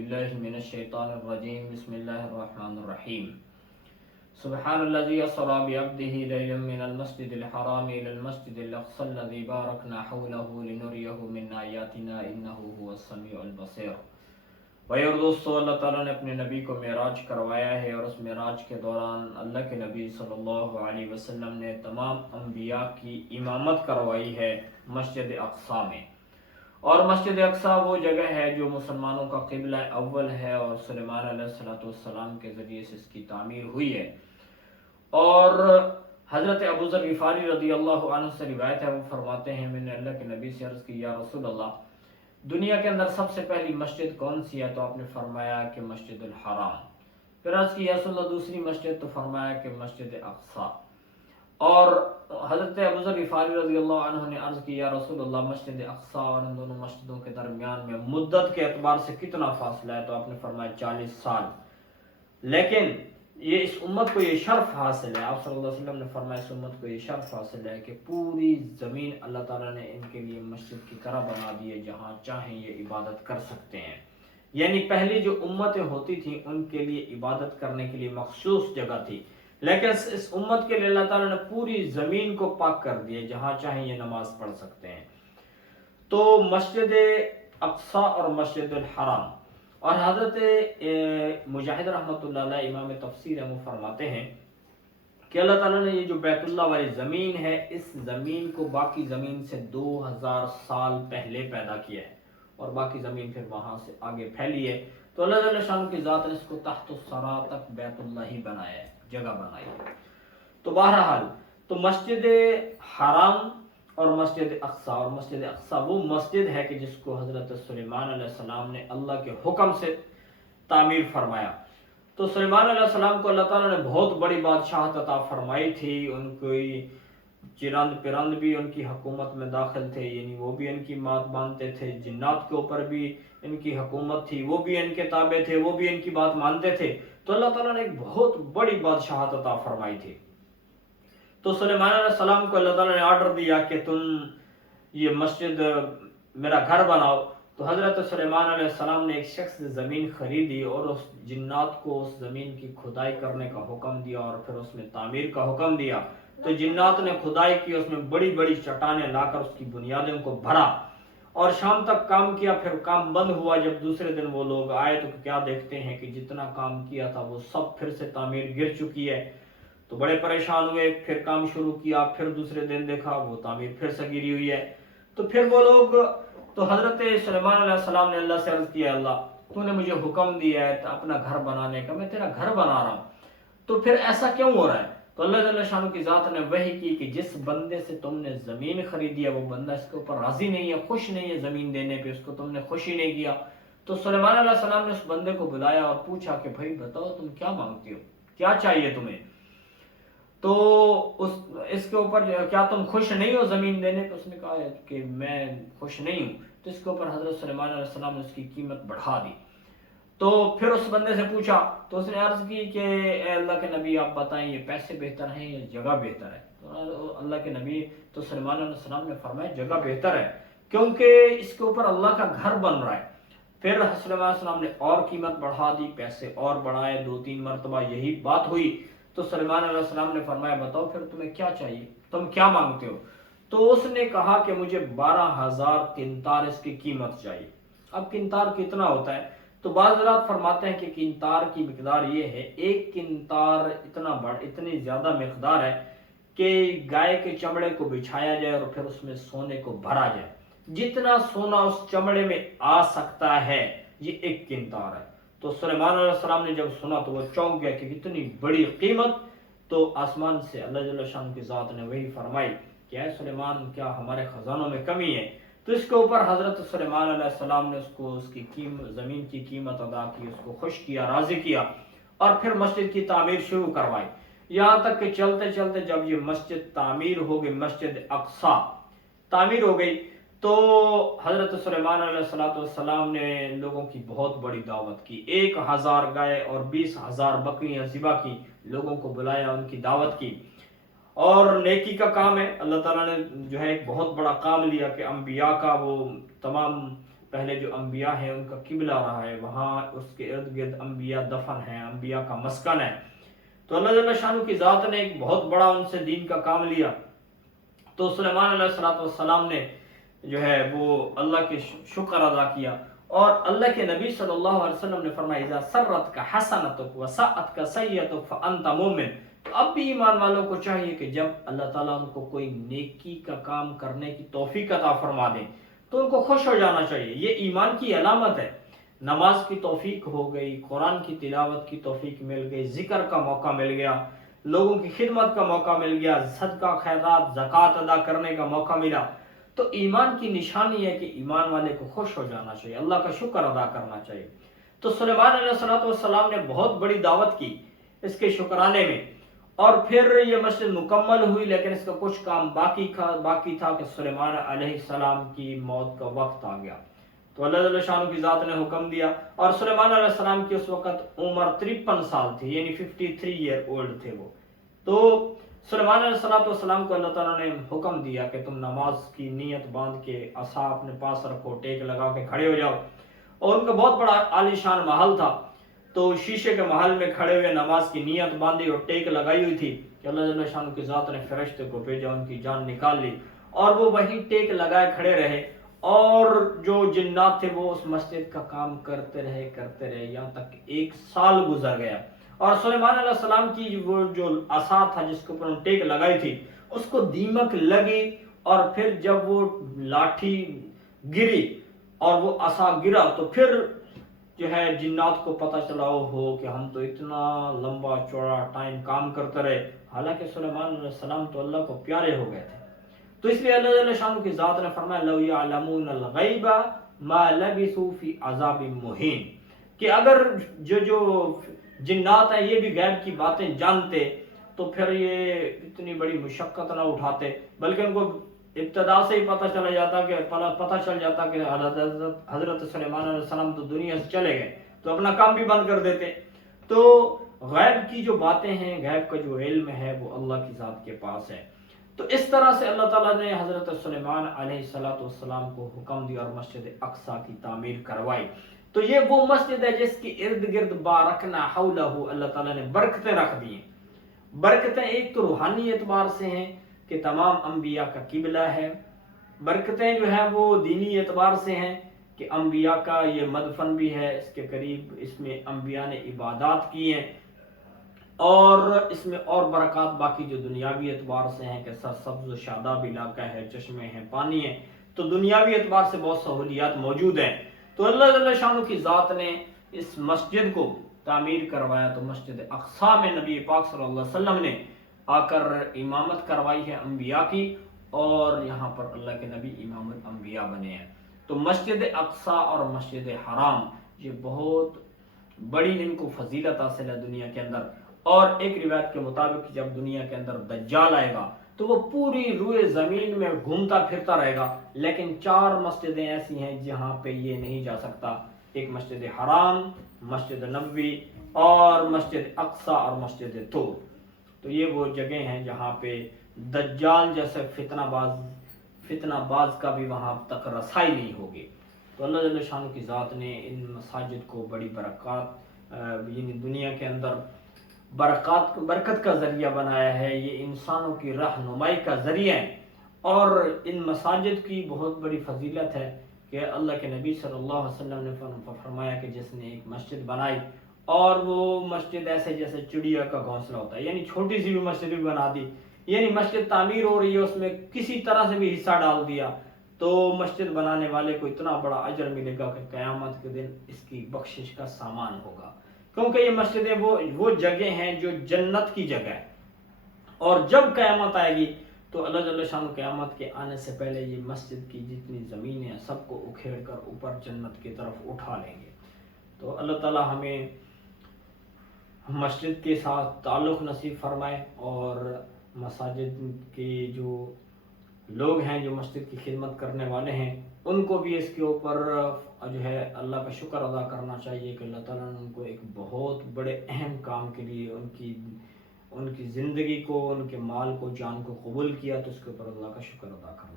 بالله من الشيطان الرجيم بسم الله الرحمن الرحيم سبحان الذي أسرى بعبده ليلا من المسجد الحرام إلى المسجد الأقصى الذي باركنا حوله لنريه من آياتنا إنه هو السميع البصير۔ بھائی اور دوستو، اللہ تعالیٰ نے اپنے نبی کو معراج کروایا ہے، اور اس معراج کے دوران اللہ کے نبی صلی اللہ علیہ وسلم نے تمام انبیاء کی امامت کروائی ہے مسجد اقصی میں۔ اور مسجد اقصی وہ جگہ ہے جو مسلمانوں کا قبلہ اول ہے، اور سلیمان علیہ السلام کے ذریعے سے اس کی تعمیر ہوئی ہے۔ اور حضرت ابو ذر غفاری رضی اللہ عنہ سے روایت ہے، وہ فرماتے ہیں میں نے اللہ کے نبی سے عرض کی یا رسول اللہ، دنیا کے اندر سب سے پہلی مسجد کون سی ہے؟ تو آپ نے فرمایا کہ مسجد الحرام۔ پھر عرض کی یا رسول اللہ دوسری مسجد؟ تو فرمایا کہ مسجد اقصی۔ اور حضرت ابو ذر غفاری رضی اللہ عنہ نے عرض کی یا رسول اللہ، مسجد اقصی اور ان دونوں مسجدوں کے درمیان میں مدت کے اعتبار سے کتنا فاصلہ ہے؟ تو آپ نے فرمایا 40 سال۔ لیکن یہ اس امت کو یہ شرف حاصل ہے، آپ صلی اللہ علیہ وسلم نے فرمایا اس امت کو یہ شرف حاصل ہے کہ پوری زمین اللہ تعالیٰ نے ان کے لیے مسجد کی طرح بنا دی ہے، جہاں چاہیں یہ عبادت کر سکتے ہیں۔ یعنی پہلی جو امتیں ہوتی تھیں ان کے لیے عبادت کرنے کے لیے مخصوص جگہ تھی، لیکن اس امت کے لیے اللہ تعالیٰ نے پوری زمین کو پاک کر دیا، جہاں چاہیں یہ نماز پڑھ سکتے ہیں۔ تو مسجد اقصی اور مسجد الحرام، اور حضرت مجاہد رحمۃ اللہ علیہ امام تفسیر ہے، وہ فرماتے ہیں کہ اللہ تعالیٰ نے یہ جو بیت اللہ والی زمین ہے، اس زمین کو باقی زمین سے 2000 سال پہلے پیدا کیا ہے، اور باقی زمین پھر وہاں سے آگے پھیلی ہے۔ تو اللہ تعالیٰ شان کی ذات نے اس کو تحت الثری تک بیت اللہ ہی بنایا ہے، جگہ بنائی ہے۔ تو بہرحال تو مسجد حرام اور مسجد اقصی، اور مسجد اقصی وہ مسجد ہے کہ جس کو حضرت سلیمان علیہ السلام نے اللہ کے حکم سے تعمیر فرمایا۔ تو سلیمان علیہ السلام کو اللہ تعالیٰ نے بہت بڑی بادشاہت عطا فرمائی تھی، ان کوئی چرند پرند بھی ان کی حکومت میں داخل تھے، یعنی وہ بھی ان کی بات مانتے تھے، جنات کے اوپر بھی ان کی حکومت تھی، وہ بھی ان کے تابع تھے، وہ بھی ان کی بات مانتے تھے۔ تو اللہ تعالیٰ نے ایک بہت بڑی بادشاہت عطا فرمائی تھی۔ تو سلیمان علیہ السلام کو اللہ تعالیٰ نے آرڈر دیا کہ تم یہ مسجد میرا گھر بناؤ۔ تو حضرت سلیمان علیہ السلام نے ایک شخص سے زمین خریدی، اور اس جنات کو اس زمین کی کھدائی کرنے کا حکم دیا، اور پھر اس میں تعمیر کا حکم دیا۔ تو جنات نے کھدائی کی، اس میں بڑی بڑی چٹانیں لا کر اس کی بنیادوں کو بھرا، اور شام تک کام کیا۔ پھر کام بند ہوا، جب دوسرے دن وہ لوگ آئے تو کیا دیکھتے ہیں کہ جتنا کام کیا تھا وہ سب پھر سے تعمیر گر چکی ہے۔ تو بڑے پریشان ہوئے، پھر کام شروع کیا، پھر دوسرے دن دیکھا وہ تعمیر پھر سے گری ہوئی ہے۔ تو پھر وہ لوگ، تو حضرت سلیمان علیہ السلام نے اللہ سے عرض کیا اللہ تو نے مجھے حکم دیا ہے اپنا گھر بنانے کا، میں تیرا گھر بنا رہا ہوں، تو پھر ایسا کیوں ہو رہا ہے؟ تو اللہ جل شانہ کی ذات نے وحی کی کہ جس بندے سے تم نے زمین خریدی ہے وہ بندہ اس کے اوپر راضی نہیں ہے، خوش نہیں ہے، زمین دینے پہ اس کو تم نے خوشی نہیں کیا۔ تو سلیمان علیہ السلام نے اس بندے کو بلایا اور پوچھا کہ بھائی بتاؤ تم کیا مانگتے ہو، کیا چاہیے تمہیں؟ تو اس کے اوپر کیا تم خوش نہیں ہو زمین دینے پہ؟ اس نے کہا کہ میں خوش نہیں ہوں۔ تو اس کے اوپر حضرت سلیمان علیہ السلام نے اس کی قیمت بڑھا دی۔ تو پھر اس بندے سے پوچھا، تو اس نے عرض کی کہ اے اللہ کے نبی آپ بتائیں یہ پیسے بہتر ہیں یا جگہ بہتر ہے؟ تو اللہ کے نبی تو سلیمان علیہ السلام نے فرمایا جگہ بہتر ہے، کیونکہ اس کے اوپر اللہ کا گھر بن رہا ہے۔ پھر سلیمان علیہ السلام نے اور قیمت بڑھا دی، پیسے اور بڑھائے، 2-3 مرتبہ یہی بات ہوئی۔ تو سلیمان علیہ السلام نے فرمایا بتاؤ پھر تمہیں کیا چاہیے، تم کیا مانگتے ہو؟ تو اس نے کہا کہ مجھے 12,000 قنطار اس کی قیمت چاہیے۔ اب قنطار کتنا ہوتا ہے؟ تو بعض حضرات فرماتے ہیں کہ قنطار کی مقدار یہ ہے، ایک قنطار اتنی زیادہ مقدار ہے کہ گائے کے چمڑے کو بچھایا جائے اور پھر اس میں سونے کو بھرا جائے، جتنا سونا اس چمڑے میں آ سکتا ہے یہ ایک قنطار ہے۔ تو سلیمان علیہ السلام نے جب سنا تو وہ چونک گیا کہ اتنی بڑی قیمت۔ تو آسمان سے اللہ جل شانہ کی ذات نے وہی فرمائی کہ اے سلیمان کیا ہمارے خزانوں میں کمی ہے؟ تو اس کے اوپر حضرت سلیمان علیہ السلام نے اس کی زمین کی قیمت ادا کی، اس کو خوش کیا، راضی کیا، اور پھر مسجد کی تعمیر شروع کروائی۔ یہاں تک کہ چلتے چلتے جب یہ مسجد تعمیر ہو گئی، مسجد اقصی تعمیر ہو گئی، تو حضرت سلیمان علیہ السلام نے لوگوں کی بہت بڑی دعوت کی، 1000 گائے اور 20,000 بکریاں ذبح کی، لوگوں کو بلایا، ان کی دعوت کی۔ اور نیکی کا کام ہے، اللہ تعالیٰ نے جو ہے ایک بہت بڑا کام لیا کہ انبیاء کا وہ تمام پہلے جو انبیاء ہیں ان کا قبلہ رہا ہے، وہاں اس کے ارد گرد انبیاء دفن ہیں، انبیاء کا مسکن ہے۔ تو اللہ جل شانہ کی ذات نے ایک بہت بڑا ان سے دین کا کام لیا۔ تو سلیمان علیہ السلام نے جو ہے وہ اللہ کے شکر ادا کیا، اور اللہ کے نبی صلی اللہ علیہ وسلم نے فرمایا اذا سرت کا حسنتک وساءت کا سیئتک فانت مومن۔ تو اب بھی ایمان والوں کو چاہیے کہ جب اللہ تعالیٰ ان کو کوئی نیکی کا کام کرنے کی توفیق عطا فرما دے تو ان کو خوش ہو جانا چاہیے، یہ ایمان کی علامت ہے۔ نماز کی توفیق ہو گئی، قرآن کی تلاوت کی توفیق مل گئی، ذکر کا موقع مل گیا، لوگوں کی خدمت کا موقع مل گیا، صدقہ خیرات زکوٰۃ ادا کرنے کا موقع ملا، تو ایمان کی نشانی ہے کہ ایمان والے کو خوش ہو جانا چاہیے، اللہ کا شکر ادا کرنا چاہیے۔ تو سلیمان علیہ السلام نے بہت بڑی دعوت کی اس کے شکرانے میں، اور پھر یہ مسجد مکمل ہوئی، لیکن اس کا کچھ کام باقی تھا کہ سلیمان علیہ السلام کی موت کا وقت آ گیا۔ تو اللہ جل شانہ کی ذات نے حکم دیا، اور سلیمان علیہ السلام کی اس وقت عمر 53 سال تھی، یعنی 53 ایئر اولڈ تھے وہ۔ تو سلیمان علیہ السلام کو اللہ تعالیٰ نے حکم دیا کہ تم نماز کی نیت باندھ کے عصا اپنے پاس رکھو، ٹیک لگا کے کھڑے ہو جاؤ۔ اور ان کا بہت بڑا عالی شان محل تھا، تو شیشے کے محل میں کھڑے ہوئے نماز کی نیت باندھی اور ٹیک لگائی ہوئی تھی کہ اللہ جل شانہ کی ذات نے فرشتے کو بھیجا، ان کی جان نکال لی، اور وہ وہیں ٹیک لگائے کھڑے رہے، اور جو جنات تھے وہ اس مسجد کا کام کرتے رہے یہاں تک کہ 1 سال گزر گیا۔ اور سلیمان علیہ السلام کی وہ جو عصا تھا جس کے اوپر انہوں نے ٹیک لگائی تھی اس کو دیمک لگی، اور پھر جب وہ لاٹھی گری اور وہ عصا گرا تو پھر جو ہے جنات کو پتہ چلا ہو کہ ہم تو اتنا لمبا چوڑا ٹائم کام کرتے رہے، حالانکہ سلیمان علیہ السلام تو اللہ کو پیارے ہو گئے تھے۔ تو اس لیے اللہ جل شانہ کی ذات نے فرمایا لو یعلمون الغیب ما لبثوا فی عذاب مہین، کہ اگر جو جنات ہیں یہ بھی غیب کی باتیں جانتے تو پھر یہ اتنی بڑی مشقت نہ اٹھاتے، بلکہ ان کو ابتدا سے ہی پتہ چل جاتا کہ حضرت سلیمان علیہ السلام تو دنیا سے چلے گئے، تو اپنا کام بھی بند کر دیتے۔ تو غیب کی جو باتیں ہیں، غیب کا جو علم ہے وہ اللہ کی ذات کے پاس ہے۔ تو اس طرح سے اللہ تعالیٰ نے حضرت سلیمان علیہ السلام کو حکم دیا اور مسجد اقصی کی تعمیر کروائی۔ تو یہ وہ مسجد ہے جس کی ارد گرد بارکنا حولہ، اللہ تعالیٰ نے برکتیں رکھ دی ہیں۔ برکتیں ایک تو روحانی اعتبار سے ہیں کہ تمام انبیاء کا قبلہ ہے، برکتیں جو ہیں وہ دینی اعتبار سے ہیں کہ انبیاء کا یہ مدفن بھی ہے، اس کے قریب اس میں انبیاء نے عبادات کی ہیں، اور اس میں اور برکات باقی جو دنیاوی اعتبار سے ہیں کہ سرسبز و شاداب علاقہ ہے، چشمے ہیں، پانی ہے، تو دنیاوی اعتبار سے بہت سہولیات موجود ہیں۔ تو اللہ جل شانہ کی ذات نے اس مسجد کو تعمیر کروایا، تو مسجد اقصی میں نبی پاک صلی اللہ علیہ وسلم نے آ کر امامت کروائی ہے انبیاء کی، اور یہاں پر اللہ کے نبی امام الانبیاء بنے ہیں۔ تو مسجد اقصی اور مسجد حرام یہ بہت بڑی ان کو فضیلت حاصل ہے دنیا کے اندر، اور ایک روایت کے مطابق جب دنیا کے اندر دجال آئے گا تو وہ پوری روئے زمین میں گھومتا پھرتا رہے گا، لیکن 4 مسجدیں ایسی ہیں جہاں پہ یہ نہیں جا سکتا، ایک مسجد حرام، مسجد نبوی، اور مسجد اقصی اور مسجد طور۔ تو یہ وہ جگہ ہیں جہاں پہ دجال جیسے فتنہ باز کا بھی وہاں تک رسائی نہیں ہوگی۔ تو اللہ جل شانہ کی ذات نے ان مساجد کو بڑی برکات یعنی دنیا کے اندر برکت کا ذریعہ بنایا ہے، یہ انسانوں کی رہنمائی کا ذریعہ ہے، اور ان مساجد کی بہت بڑی فضیلت ہے کہ اللہ کے نبی صلی اللہ علیہ وسلم نے فرمایا کہ جس نے ایک مسجد بنائی، اور وہ مسجد ایسے جیسے چڑیا کا گھونسلہ ہوتا ہے، یعنی چھوٹی سی بھی مسجد بھی بنا دی، یعنی مسجد تعمیر ہو رہی ہے اس میں کسی طرح سے بھی حصہ ڈال دیا تو مسجد بنانے والے کو اتنا بڑا اجر ملے گا کہ قیامت کے دن اس کی بخشش کا سامان ہوگا، کیونکہ یہ مسجدیں وہ جگہ ہیں جو جنت کی جگہ ہے، اور جب قیامت آئے گی تو اللہ جل شانہ قیامت کے آنے سے پہلے یہ مسجد کی جتنی زمینیں ہیں سب کو اکھیڑ کر اوپر جنت کی طرف اٹھا لیں گے۔ تو اللہ تعالی ہمیں مسجد کے ساتھ تعلق نصیب فرمائے، اور مساجد کے جو لوگ ہیں جو مسجد کی خدمت کرنے والے ہیں ان کو بھی اس کے اوپر جو ہے اللہ کا شکر ادا کرنا چاہیے کہ اللہ تعالیٰ نے ان کو ایک بہت بڑے اہم کام کے لیے ان کی زندگی کو، ان کے مال کو، جان کو قبول کیا، تو اس کے اوپر اللہ کا شکر ادا کرنا